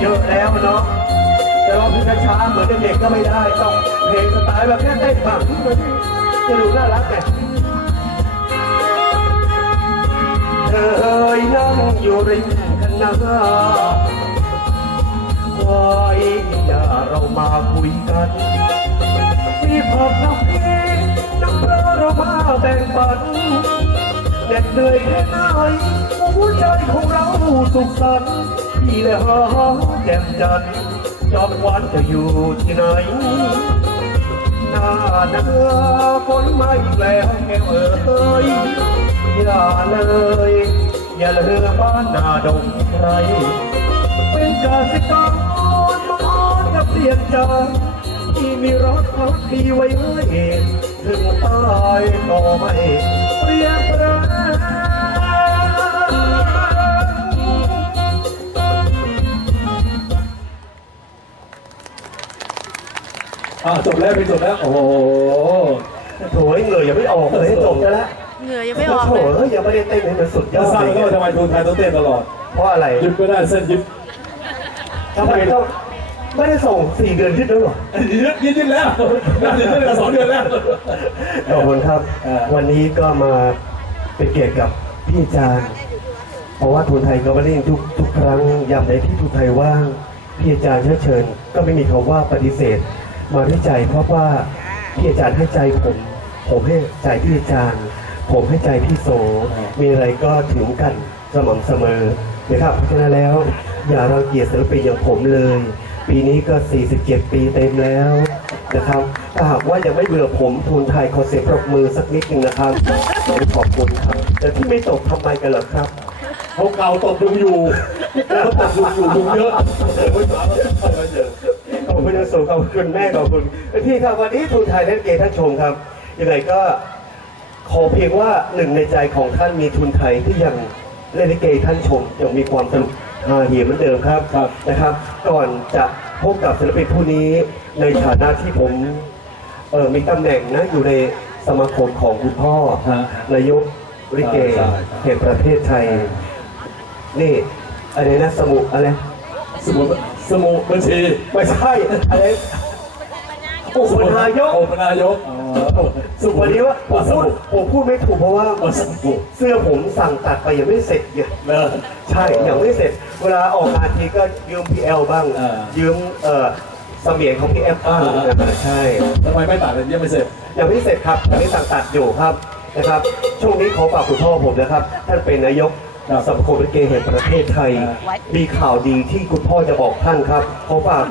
เยอะแล้วเนาะจะร้องเพลงช้าเหมือนเด็กก็ไม่ได้ต้องเพลงสไตล์แบบนี้เต้นบ้างจะดูน่ารักไงเธอเอ่ยนั่งอยู่ริมกันนาคอยอย่าเรามาคุยกันมีพอน้ำพีน้ำเพลเรามาแบ่งปันเหน็ดเหนื่อยแค่ไหนหัวใจของเราสุขสันต์ พี่และหาแจ่มจันทร์จอมหวานจะอยู่ที่ไหนหน้าเนื้อฝนไมาอีกล้วแก้วเอ๋ยอย่าเลย อย่าเลยบ้านนาดงใคร เป็นกาสิกรมาอ้อนกับเปลี่ยนใจที่มีรถพักดีไว้ให้ถึงตายก็ไม่เปลี่ยนแปลง อ่าจบแล้วไปจบแล้ว โอ้โหโถยเหงื่อยังไม่ออกเลยจบจะแล้ว เหงื่อยังไม่ออกโถเลยยยังไม่ได้เต้นให้มันสุดยก็อดทราบเลแล้วว่าทำยไมทูนไทยต้องเต้นตลอดเพราะอะไรยิบก็ได้เส้นยิบทำไมต้องไม่ได้ส่งสี่เดือนที่แล้วหรอยิบยิบยิบแล้วยิบยิบแล้วสองเดือนแล้ว ขอบคุณครับ เออวันนี้ก็มาเป็นเกียรติกับพี่จางเพราะว่าทูนไทยก็มาเล่นทุกทุกครั้งยามใดที่ทูนไทยว่าง พี่อาจารย์เชิญเชิญ ก็ไม่มีคำว่าปฏิเสธ มาด้วยใจเพราะว่าพี่อาจารย์ให้ใจผมผมให้ใจพี่อาจารย์ ผมให้ใจพี่โสมีอะไรก็ถึงกันสม่ำเสมอนะครับเพราะฉะนั้นแล้ว อย่ารังเกียจศิลปินอย่างผมเลย ปีนี้ก็ 47 ปีเต็มแล้วนะครับถ้าหากว่ายังไม่เบื่อผมทูนไทยขอเสียงปรบมือสักนิดหนึงนะครับขอบคุณครับแต่ที่ไม่ตกทำไมกันเหรอครับเขาเก่าตบยุงอยู่แล้วตบยุงอยู่ยุงเยอะ ไม่ถามว่าทำไมเยอะขอบคุณสูขอบคุณแม่ขอบคุณพี่ครับวันนี้ทูนไทยเล่นเกมท่านชมครับยังไงก็ขอเพียงว่าหนึ่งในใจของท่านมีทุนไทยที่ยังเล่นลิเกท่านชมยังมีความสนุกฮาเหียเหมือนเดิมครับครับนะครับ ก่อนจะพบกับศิลปินผู้นี้ในฐานะที่ผมเออมีตำแหน่งนะอยู่ในสมาคมของคุณพ่อฮะนายกลิเกใช่ใช่ แห่งประเทศไทย นี่อะไรนะสมุอะไรสมุ สมุดบัญชีไม่ใช่อะไรอุปนายกโอปนายกอ๋อสมุดวันนี้ว่าผมสพูดมุดผมพูดไม่ถูกเพราะว่าเออสมุดเสื้อผมสั่งตัดไปยังไม่เสร็จไงเนอะใช่ยังไม่เสร็จ เวลาออกงานทีก็ยืมพีเอลบ้างเออยืมเอ่อเสมียนของพี่แอฟบ้างอ่านะครับใช่ทำไมไม่ตัดเลยยังไม่เสร็จยังไม่เสร็จครับยังไม่สั่งตัดอยู่ครับนะครับ ช่วงนี้ขอฝากคุณพ่อผมนะครับ ท่านเป็นนายกครับ สมาคมลิเกแห่งประเทศไทยอ่ามีข่าวดีที่คุณพ่อจะบอกท่านครับขอฝาก